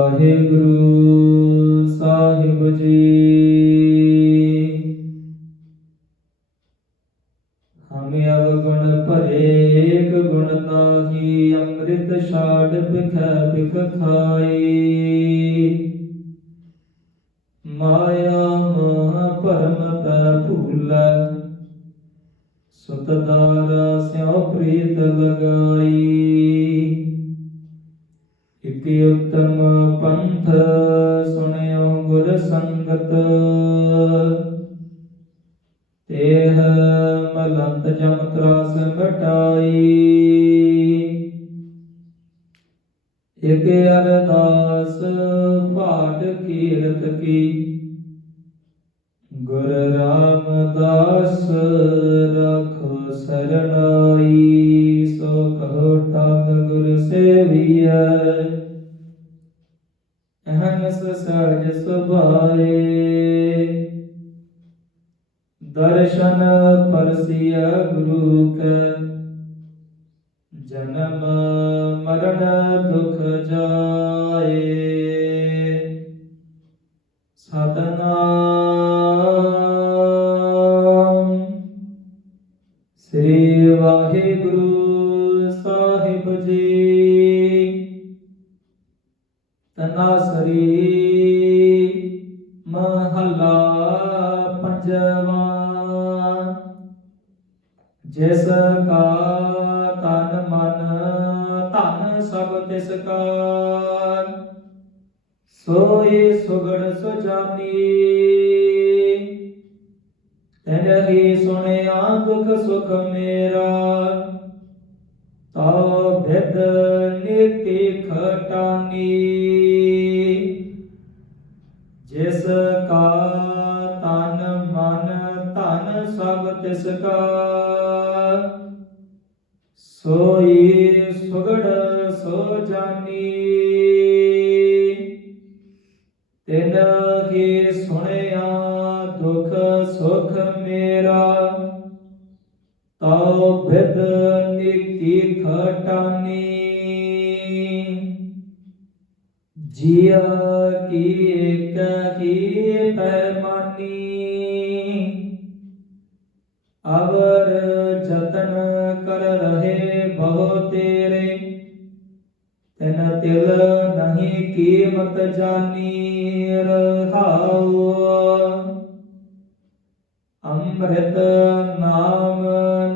ਵਾਹਿਗੁਰੂ ਸਾਹਿਬ ਜੀ। ਹਮੇ ਅਵਗੁਣ ਭਰੇ ਏਕ ਗੁਣ ਤਾਹੀ, ਅੰਮ੍ਰਿਤ ਛਾੜ ਬਿਖੈ ਬਿਖ ਖਾਈ। ਮਾਇਆ ਮੋਹ ਪਰਮ ਪੈ ਭੂਲੈ, ਸੁਤਦਾਰ ਸਿਉ ਪ੍ਰੀਤ ਲਗਾਈ। ਇਕ ਉਤਮ ਪੰਥ ਸੁਣਿਓ ਗੁਰ ਸੰਗਤ ਤੇਹ ਮਲੰਤ ਜਮ ਤਰਾਸ ਮਟਾਈ ਇਕ ਅਰਦਾਸ ਭਾਟ ਕੀਰਤ ਕੀ ਗੁਰ ਰਾਮਦਾਸ ਰਖੋ ਸਰਣਾਈ ਸੋ ਕਹੋ ਟਾਗ ਗੁਰ ਸੇਵੀਐ ਅਹਨਸ ਸਹਿਜ ਸੁਭਾਏ। ਦਰਸ਼ਨ ਪਰਸਿਆ ਗੁਰੂ ਕੈ ਜਨਮ ਮਰਨ ਦੁਖ ਜਾਏ। ਸਤਨਾਮ। ਸ੍ਰੀ ਵਾਹਿਗੁਰੂ ਤਨਾਸਰੀ ਮਹਲਾ ਪੰਜਵਾ। ਜਿਸ ਕਾ ਤਨ ਮਨ, ਧਨ ਸਭ ਤਿਸ ਕਾ ਸੋਈ ਸੁਗੜ ਸੁਜਾਨੀ। ਤਨ ਸੁਣਿਆ ਦੁਖ ਸੁਖ ਮੇਰਾ। ਤਉ ਭਿਦ ਨੀਤੀ ਖਟਾਨੀ। ਮਨ ਧਨ ਸਭ ਤਿਸ ਕਾ। ਸੋਈ ਸੁਗੜ, ਸੋ ਜਾਨੀ। ਤਿਨ ਹੀ ਸੁਣਿਆ ਦੁਖ, ਸੁਖ ਮੇਰਾ। ਤਉ ਬਿਦ ਨੀਤੀ ਖਟਾਨੀ। ਜੀਆ ਕੀ ਏਕ ਹੀ ਅਵਰ ਜਤਨ ਕਰ ਰਹੇ ਬਹੁ ਤੇਰੇ। ਤਨ ਤਿਲ ਨਹੀਂ ਕੀਮਤ ਜਾਨੀ ਰਹਾਉ। ਅੰਮ੍ਰਿਤ ਨਾਮ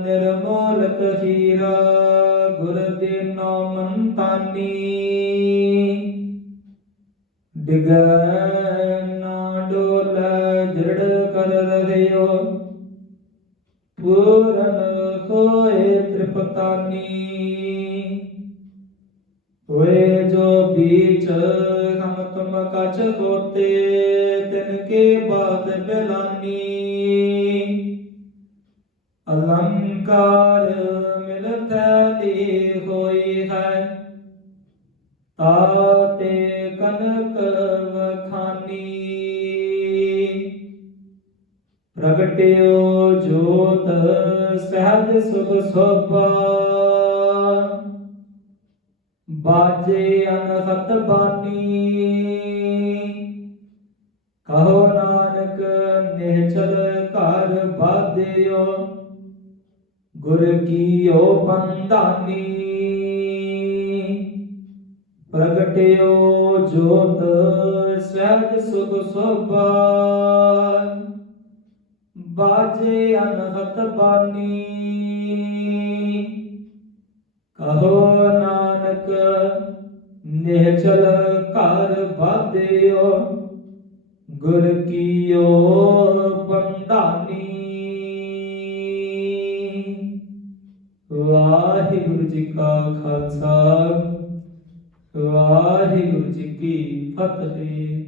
ਨਿਰਮੋਲਕ ਹੀਰਾ, ਗੁਰ ਦੇ ਨਾਮ ਤਾਨੀ ਡਿਗੈ ਨਾ ਡੋਲੇ ਜੜ ਕਰ ਰਹਿਓ। ਪੂਰਨ ਹੋਏ ਤ੍ਰਿਪਤਾਨੀ। ਹੋਏ ਜੋ ਬੀਚ ਹਮ ਤੁਮ ਕਛ ਹੋਤੇ, ਤਿਨ ਕੇ ਬਾਦ ਬਿਲਾਨੀ। ਅਲੰਕਾਰ ਮਿਲਤਾ ਲੀ ਹੋਈ ਹੈ ਤਾਤੇ ਕਨਕ ਪ੍ਰਗਟਿਓ ਜੋਤ ਸਹਿਜ ਸੁਖ ਸੋਭਾ। ਬਾਜੇ ਅਨਹਤ ਬਾਣੀ ਕਹੋ ਨਾਨਕ, ਨਿਹਚਲ ਘਰ ਬਾਧਿਓ ਗੁਰ ਕੀਓ ਬੰਦਾਨੀ ਪ੍ਰਗਟਿਓ ਜੋਤ ਸਹਿਜ ਸੁਖ ਸੋਭਾ। ਬਾਜੇ ਅਨਹਤ ਬਾਣੀ ਕਹੋ ਨਾਨਕ, ਨਿਹਚਲ ਘਰ ਬਾਧਿਓ ਗੁਰ ਕੀਓ ਬੰਦਾਨੀ ਵਾਹਿਗੁਰੂ ਜੀ ਕਾ ਖਾਲਸਾ, ਵਾਹਿਗੁਰੂ ਜੀ ਕੀ ਫਤਿਹ।